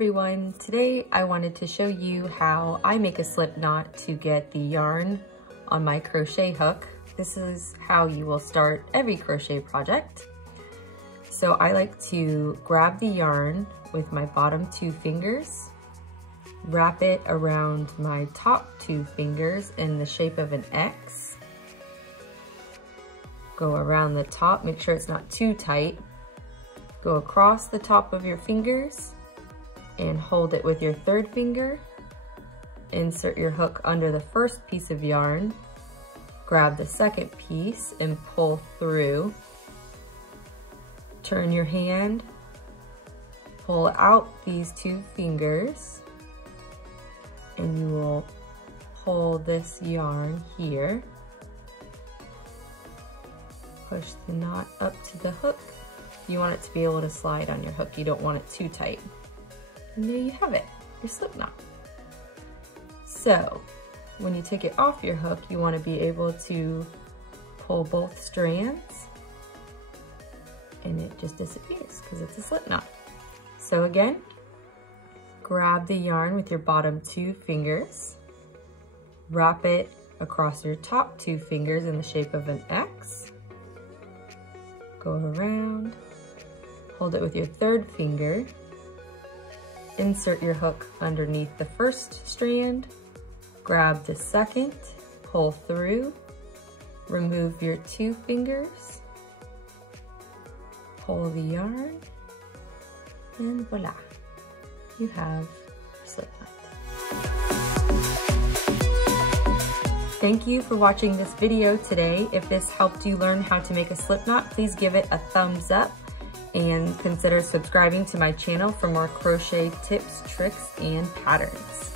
everyone, today I wanted to show you how I make a slip knot to get the yarn on my crochet hook. This is how you will start every crochet project. So I like to grab the yarn with my bottom 2 fingers, wrap it around my top 2 fingers in the shape of an X, go around the top, make sure it's not too tight, go across the top of your fingers and hold it with your 3rd finger. Insert your hook under the first piece of yarn, grab the 2nd piece and pull through. Turn your hand, pull out these 2 fingers, and you will pull this yarn here. Push the knot up to the hook. You want it to be able to slide on your hook. You don't want it too tight. And there you have it, your slip knot. So when you take it off your hook, you want to be able to pull both strands and it just disappears because it's a slip knot. So again, grab the yarn with your bottom 2 fingers, wrap it across your top 2 fingers in the shape of an X, go around, hold it with your 3rd finger, insert your hook underneath the 1st strand, grab the 2nd, pull through, remove your 2 fingers, pull the yarn, and voila, you have your slip knot. Thank you for watching this video today. If this helped you learn how to make a slip knot, please give it a thumbs up and consider subscribing to my channel for more crochet tips, tricks, and patterns.